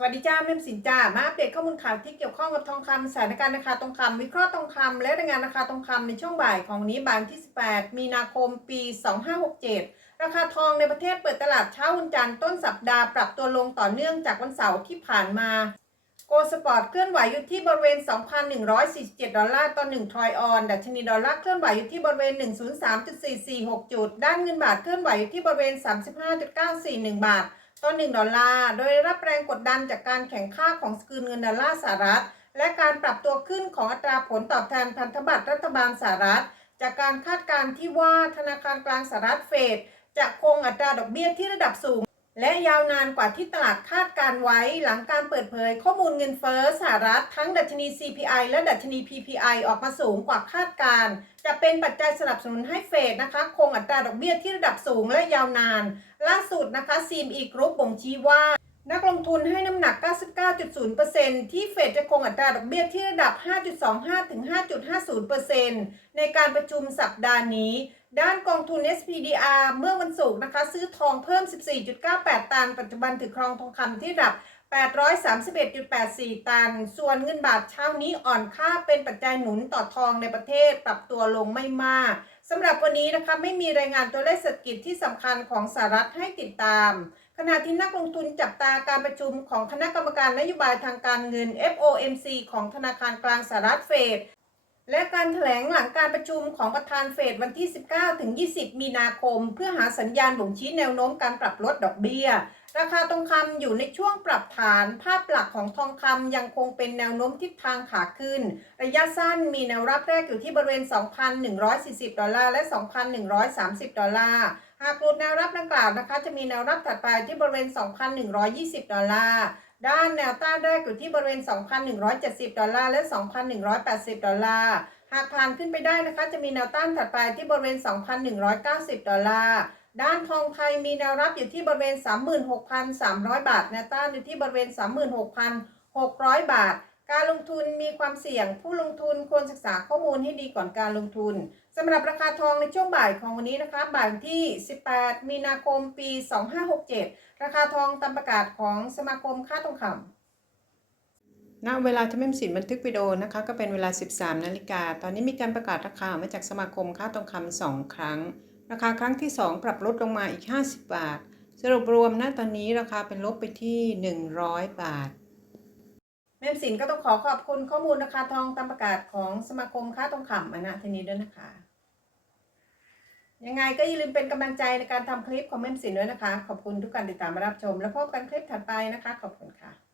สวัสดีจ้าแม่มสินจ้ามาอัปเดตข้อมูลข่าวที่เกี่ยวข้องกับทองคำสถานการณ์ราคาทองคำวิเคราะห์ทองคำและรายงานราคาทองคำในช่วงบ่ายของวันนี้บ่ายวันที่ 18 มีนาคมปี 2567 ราคาทองในประเทศเปิดตลาดเช้าวันจันทร์ต้นสัปดาห์ปรับตัวลงต่อเนื่องจากวันเสาร์ที่ผ่านมา โกลสปอร์ตเคลื่อนไหวอยู่ที่บริเวณ 2,147 ดอลลาร์ต่อ1ทรอยออน ดัชนีดอลลาร์เคลื่อนไหวอยู่ที่บริเวณ 103.446 จุด ด้านเงินบาทเคลื่อนไหวอยู่ที่บริเวณ 35.941 บาท ต่อ1ดอลลาร์ โดยรับแรงกดดันจากการแข่งข้าของสกุลเงินดอลลาร์สหรัฐ และการปรับตัวขึ้นของอัตราผลตอบแทนพันธบัตรรัฐบาลสหรัฐ จากการคาดการณ์ที่ว่าธนาคารกลางสหรัฐเฟดจะคงอัตราดอกเบี้ยที่ระดับสูง และยาวนานกว่าที่ตลาดคาดการไว้หลังการเปิดเผยข้อมูลเงินเฟ้อสหรัฐทั้งดัชนี CPI และดัชนี PPI ออกมาสูงกว่าคาดการ จะเป็นปัจจัยสนับสนุนให้เฟดนะคะคงอัตราดอกเบี้ยที่ระดับสูงและยาวนาน ล่าสุดนะคะ CME Group บ่งชี้ว่า นักลงทุนให้น้ำหนัก 99.0%ที่เฟดจะคงอัตราดอกเบี้ยที่ระดับ 5.25ถึง5.50%ในการประชุมสัปดาห์นี้ ด้านกองทุน SPDR เมื่อวันศุกร์นะคะ ซื้อทองเพิ่ม 14.98 ตัน ปัจจุบันถือครองทองคำที่ระดับ 831.84 ตัน ส่วนเงินบาทเช้านี้อ่อนค่าเป็นปัจจัยหนุนต่อทองในประเทศ ปรับตัวลงไม่มากสำหรับวันนี้นะคะไม่มีรายงานตัวเลขเศรษฐกิจที่สำคัญของสหรัฐให้ติดตาม ขณะที่นักลงทุนจับตาการประชุมของคณะกรรมการนโยบายทางการเงิน FOMC ของธนาคารกลางสหรัฐเฟด และการถแถลงหลังการประชุมของประธานเฟดวันที่ 19 ถึง 20 มีนาคม เพื่อหาสัญญาณบ่งชี้แนวโน้มการปรับลดดอกเบี้ย ราคาทองคำอยู่ในช่วงปรับฐาน ภาพหลักของทองคำยังคงเป็นแนวโน้มทิศทางขาขึ้น ระยะสั้นมีแนวรับแรกอยู่ที่บริเวณ 2,140 ดอลลาร์และ 2,130 ดอลลาร์หากหลุดแนวรับดังกล่าวนะคะ จะมีแนวรับถัดไปที่บริเวณ 2,120 ดอลลาร์ ด้านแนวต้านแรกอยู่ที่บริเวณ 2,170 ดอลลาร์และ 2,180 ดอลลาร์ หากผ่านขึ้นไปได้นะคะ จะมีแนวต้านถัดไปที่บริเวณ 2,190 ดอลลาร์ ด้านทองไทยมีแนวรับอยู่ที่บริเวณ 36,300 บาท แนวต้านอยู่ที่บริเวณ 36,600 บาท การลงทุนมีความเสี่ยง ผู้ลงทุนควรศึกษาข้อมูลให้ดีก่อนการลงทุน สำหรับราคาทองในช่วงบ่ายของวันนี้นะคะ บ่ายวันที่ 18 มีนาคม ปี 2567 ราคาทองตามประกาศของสมาคมค้าทองคำณเวลาที่แม่มสินบันทึกวิดีโอนะคะ ก็เป็นเวลา 13 นาฬิกา ตอนนี้มีการประกาศราคามาจากสมาคมค้าทองคำสองครั้ง ราคาครั้งที่ 2 ปรับลดลงมาอีก 50 บาท สรุปรวมณตอนนี้ราคาเป็นลบไปที่ 100 บาทแม่มสินก็ต้องขอขอบคุณข้อมูลราคาทองตามประกาศของสมาคมค้าทองคำมาณที่นี้ด้วยนะคะ ยังไงก็อย่าลืมเป็นกำลังใจในการทำคลิปคอมเมนต์สินด้วยนะคะ ขอบคุณทุกการติดตามมารับชม แล้วพบกันคลิปถัดไปนะคะ ขอบคุณค่ะ